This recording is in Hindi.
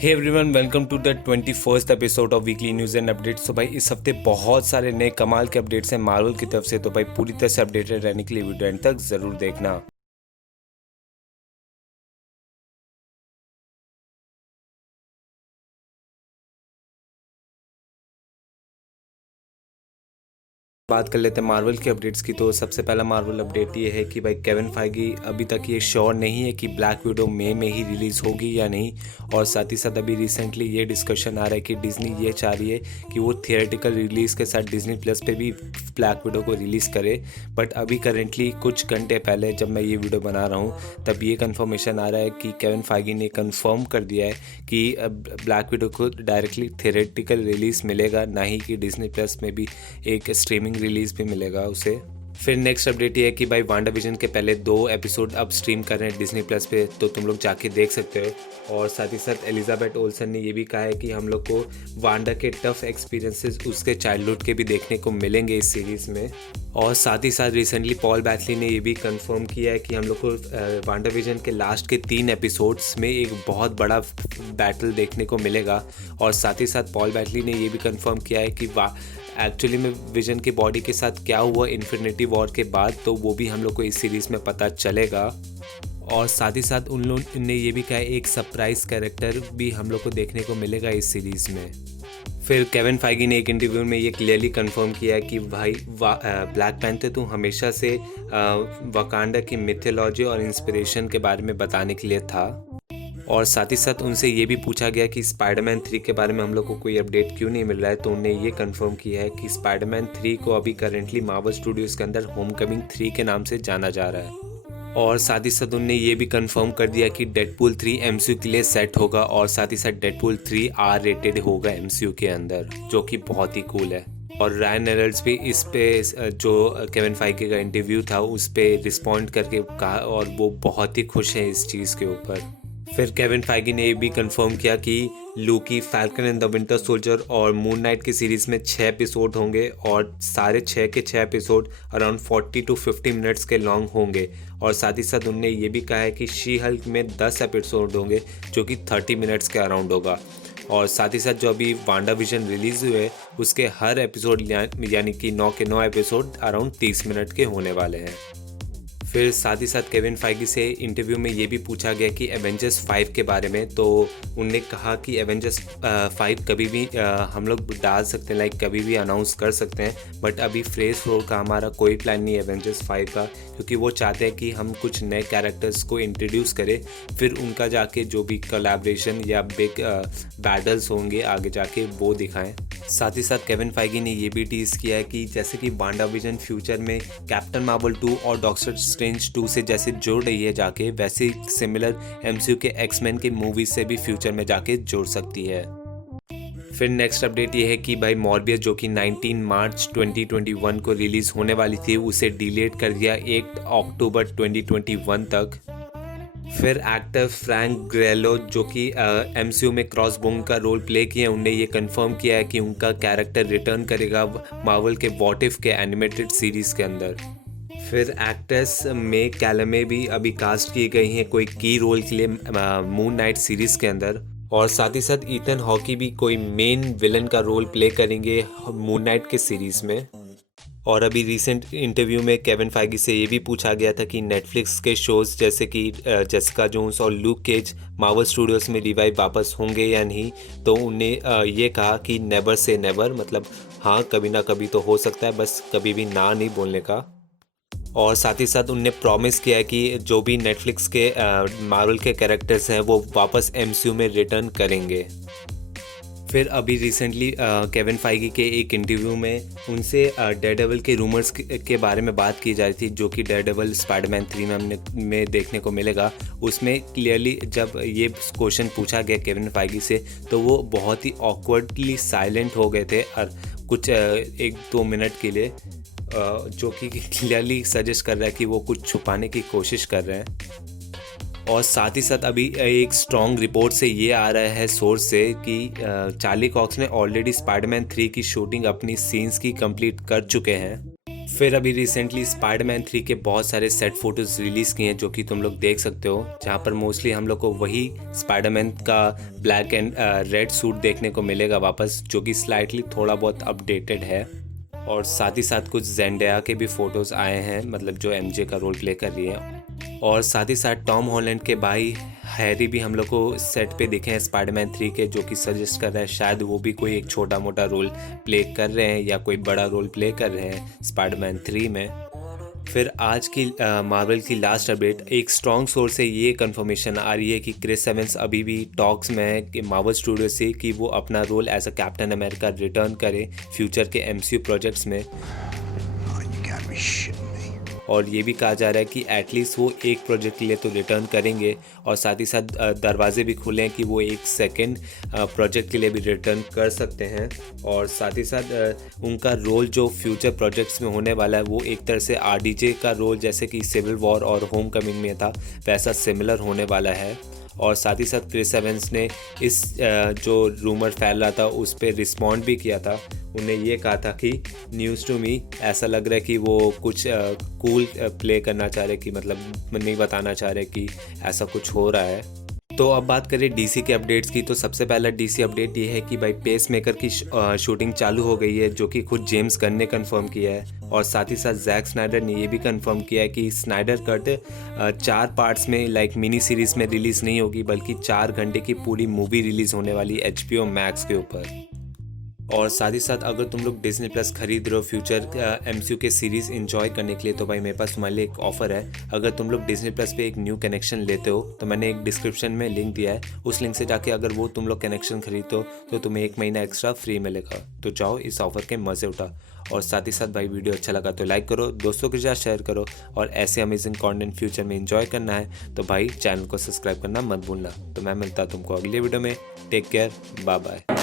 Hey everyone, welcome to the 21st episode of weekly news and updates. तो भाई इस हफ्ते बहुत सारे नए कमाल के अपडेट्स हैं मार्वल की तरफ से। तो भाई पूरी तरह से अपडेटेड रहने के लिए वीडियो एंड तक ज़रूर देखना। बात कर लेते हैं मार्वल के अपडेट्स की। तो सबसे पहला मार्वल अपडेट ये है कि भाई केविन फाइगी अभी तक ये श्योर नहीं है कि ब्लैक विडो मई में ही रिलीज़ होगी या नहीं। और साथ ही साथ अभी रिसेंटली ये डिस्कशन आ रहा है कि डिज्नी ये चाह रही है कि वो थिएरेटिकल रिलीज़ के साथ डिज्नी प्लस पे भी ब्लैक विडो को रिलीज़ करे। बट अभी करेंटली कुछ घंटे पहले जब मैं ये वीडियो बना रहा हूँ तब ये कन्फर्मेशन आ रहा है कि केविन फाइगी ने कंफर्म कर दिया है कि ब्लैक विडो को डायरेक्टली थिएरेटिकल रिलीज़ मिलेगा, ना ही कि डिज्नी प्लस में भी एक स्ट्रीमिंग रिलीज़ भी मिलेगा उसे। फिर नेक्स्ट अपडेट ये है कि भाई वांडा विजन के पहले 2 एपिसोड अब स्ट्रीम कर रहे हैं डिज्नी प्लस पे, तो तुम लोग जाके देख सकते हो। और साथ ही साथ एलिजाबेथ ओल्सन ने ये भी कहा है कि हम लोग को वांडा के टफ एक्सपीरियंसेस उसके चाइल्डहुड के भी देखने को मिलेंगे इस सीरीज़ में। और साथ ही साथ रिसेंटली पॉल बैथली ने ये भी कंफर्म किया है कि हम लोग को वांडा विजन के लास्ट के 3 एपिसोड्स में एक बहुत बड़ा बैटल देखने को मिलेगा। और साथ ही साथ पॉल बैथली ने ये भी कंफर्म किया है कि एक्चुअली में विजन की बॉडी के साथ क्या हुआ इन्फिनिटी वॉर के बाद, तो वो भी हम लोग को इस सीरीज़ में पता चलेगा। और साथ ही साथ उन लोग ने ये भी कहा है एक सरप्राइज कैरेक्टर भी हम लोग को देखने को मिलेगा इस सीरीज़ में। फिर केविन फाइगी ने एक इंटरव्यू में ये क्लियरली कंफर्म किया है कि भाई ब्लैक पैंथर तू हमेशा से वकांडा की मिथोलॉजी और इंस्पिरेशन के बारे में बताने के लिए था। और साथ ही साथ उनसे ये भी पूछा गया कि स्पाइडरमैन 3 के बारे में हम लोग को कोई अपडेट क्यों नहीं मिल रहा है, तो उन्होंने ये कंफर्म किया है कि स्पाइडरमैन 3 को अभी करेंटली मार्वल स्टूडियोज़ के अंदर होमकमिंग 3 के नाम से जाना जा रहा है। और साथ ही साथ उन्होंने ये भी कंफर्म कर दिया कि डेडपूल 3 एमसीयू के लिए सेट होगा। और साथ ही साथ डेडपूल 3 आर रेटेड होगा एमसीयू के अंदर, जो कि बहुत ही कूल है। और रायन रेनॉल्ड्स भी इस पे जो केविन फाइगी का इंटरव्यू था उस पर रिस्पॉन्ड करके कहा, और वो बहुत ही खुश हैं इस चीज़ के ऊपर। फिर केविन फाइगी ने ये भी कंफर्म किया कि Lockie, falcon and the winter soldier और मून नाइट की सीरीज़ में 6 एपिसोड होंगे, और सारे 6 के 6 एपिसोड अराउंड 40 to 50 मिनट्स के लॉन्ग होंगे। और साथ ही साथ उन्होंने ये भी कहा है कि शी हल्क में 10 एपिसोड होंगे जो कि 30 मिनट्स के अराउंड होगा। और साथ ही साथ जो अभी वांडा विजन रिलीज़ हुए उसके हर एपिसोड यानी कि 9 के 9 एपिसोड अराउंड 30 मिनट के होने वाले हैं। फिर साथ ही साथ केविन फाइगी से इंटरव्यू में ये भी पूछा गया कि एवेंजर्स 5 के बारे में, तो उनने कहा कि एवेंजर्स 5 कभी भी हम लोग डाल सकते हैं, लाइक कभी भी अनाउंस कर सकते हैं। बट अभी फेज 4 का हमारा कोई प्लान नहीं है एवेंजर्स 5 का, क्योंकि वो चाहते हैं कि हम कुछ नए कैरेक्टर्स को इंट्रोड्यूस करें, फिर उनका जाके जो भी कोलैबोरेशन या बिग बैटल्स होंगे आगे जाके वो दिखाएं। साथ ही साथ केविन फाइगी ने ये भी टीज किया है कि जैसे कि वांडा विजन फ्यूचर में कैप्टन मार्वल 2 और डॉक्टर स्ट्रेंज 2 से जैसे जोड़ रही है जाके, वैसे ही सिमिलर एमसीयू के एक्समैन के मूवीज से भी फ्यूचर में जाके जोड़ सकती है। फिर नेक्स्ट अपडेट ये है कि भाई मॉर्बियस जो कि 19 मार्च 2021 को रिलीज़ होने वाली थी उसे डिलेट कर दिया 1 अक्टूबर 2021 तक। फिर एक्टर फ्रैंक ग्रेलो जो कि एमसीयू में क्रॉसबोन का रोल प्ले किए, उनने ये कंफर्म किया है कि उनका कैरेक्टर रिटर्न करेगा मार्वल के वॉट इफ के एनिमेटेड सीरीज़ के अंदर। फिर एक्ट्रेस मे कैलमे भी अभी कास्ट की गई हैं कोई की रोल के लिए मून नाइट सीरीज़ के अंदर। और साथ ही साथ ईथन हॉकी भी कोई मेन विलन का रोल प्ले करेंगे मून नाइट के सीरीज़ में। और अभी रिसेंट इंटरव्यू में केविन फाइगी से ये भी पूछा गया था कि नेटफ्लिक्स के शोज़ जैसे कि जेसिका जोन्स और लूक केज मार्वल स्टूडियोज़ में रिवाइव वापस होंगे या नहीं, तो उन्हें ये कहा कि नेवर से नेवर, मतलब हाँ कभी ना कभी तो हो सकता है, बस कभी भी ना नहीं बोलने का। और साथ ही साथ उनने प्रॉमिस किया है कि जो भी नेटफ्लिक्स के मार्वल के कैरेक्टर्स हैं वो वापस एमसीयू में रिटर्न करेंगे। फिर अभी रिसेंटली केविन फाइगी के एक इंटरव्यू में उनसे डेयरडेविल के रूमर्स के बारे में बात की जा रही थी, जो कि डेयरडेविल स्पाइडरमैन 3 में देखने को मिलेगा। उसमें क्लियरली जब ये क्वेश्चन पूछा गया केविन फाइगी से, तो वो बहुत ही ऑकवर्डली साइलेंट हो गए थे और कुछ 1-2 मिनट के लिए, जो कि क्लियरली सजेस्ट कर रहा है कि वो कुछ छुपाने की कोशिश कर रहे हैं। और साथ ही साथ अभी एक स्ट्रॉन्ग रिपोर्ट से ये आ रहा है सोर्स से कि चार्ली कॉक्स ने ऑलरेडी स्पाइडरमैन 3 की शूटिंग अपनी सीन्स की कंप्लीट कर चुके हैं। फिर अभी रिसेंटली स्पाइडरमैन 3 के बहुत सारे सेट फोटोज़ रिलीज़ किए हैं जो कि तुम लोग देख सकते हो, जहाँ पर मोस्टली हम लोग को वही स्पाइडरमैन का ब्लैक एंड रेड सूट देखने को मिलेगा वापस, जो कि स्लाइटली थोड़ा बहुत अपडेटेड है। और साथ ही साथ कुछ जेंडिया के भी फ़ोटोज़ आए हैं, मतलब जो एमजे का रोल प्ले कर रही है। और साथ ही साथ टॉम हॉलैंड के भाई हैरी भी हम लोग को सेट पे दिखे हैं स्पाइडरमैन 3 के, जो कि सजेस्ट कर रहा है शायद वो भी कोई एक छोटा मोटा रोल प्ले कर रहे हैं या कोई बड़ा रोल प्ले कर रहे हैं स्पाइडरमैन 3 में। फिर आज की मार्वल की लास्ट अपडेट, एक स्ट्रॉन्ग सोर्स से ये कंफर्मेशन आ रही है कि क्रिस एवंस अभी भी टॉक्स में है कि मार्वल स्टूडियो से कि वो अपना role as a captain America return करे फ्यूचर के एमसीयू प्रोजेक्ट्स में। और ये भी कहा जा रहा है कि एटलीस्ट वो एक प्रोजेक्ट के लिए तो रिटर्न करेंगे, और साथ ही साथ दरवाजे भी खुले हैं कि वो एक सेकंड प्रोजेक्ट के लिए भी रिटर्न कर सकते हैं। और साथ ही साथ उनका रोल जो फ्यूचर प्रोजेक्ट्स में होने वाला है वो एक तरह से आरडीजे का रोल जैसे कि सिविल वॉर और होम कमिंग में था वैसा सिमिलर होने वाला है। और साथ ही साथ क्रिस एवंस ने इस जो रूमर फैल रहा था उस पर रिस्पॉन्ड भी किया था। उन्हें ये कहा था कि न्यूज़ टू मी ऐसा लग रहा है कि वो कुछ कूल प्ले करना चाह रहे, कि मतलब नहीं बताना चाह रहे कि ऐसा कुछ हो रहा है। तो अब बात करें डीसी के अपडेट्स की, तो सबसे पहला डीसी अपडेट ये है कि भाई पेस मेकर की शूटिंग चालू हो गई है, जो कि खुद जेम्स गन ने कंफर्म किया है। और साथ ही साथ जैक स्नाइडर ने ये भी कंफर्म किया है कि स्नाइडर कट 4 पार्ट्स में लाइक मिनी सीरीज़ में रिलीज़ नहीं होगी, बल्कि 4 घंटे की पूरी मूवी रिलीज़ होने वाली है HBO मैक्स के ऊपर। और साथ ही साथ अगर तुम लोग डिज्नी प्लस खरीद रहे हो फ्यूचर एमसीयू के सीरीज़ एंजॉय करने के लिए, तो भाई मेरे पास तुम्हारे लिए एक ऑफ़र है। अगर तुम लोग डिज्नी प्लस पे एक न्यू कनेक्शन लेते हो तो मैंने एक डिस्क्रिप्शन में लिंक दिया है, उस लिंक से जाके अगर वो तुम लोग कनेक्शन खरीदो तो तुम्हें 1 महीना एक्स्ट्रा फ्री मिलेगा। तो जाओ इस ऑफ़र के मज़े उठा। और साथ ही साथ भाई वीडियो अच्छा लगा तो लाइक करो, दोस्तों के साथ शेयर करो, और ऐसे अमेजिंग कंटेंट फ्यूचर में एंजॉय करना है तो भाई चैनल को सब्सक्राइब करना मत भूलना। तो मैं मिलता तुमको अगले वीडियो में। Take care, bye bye.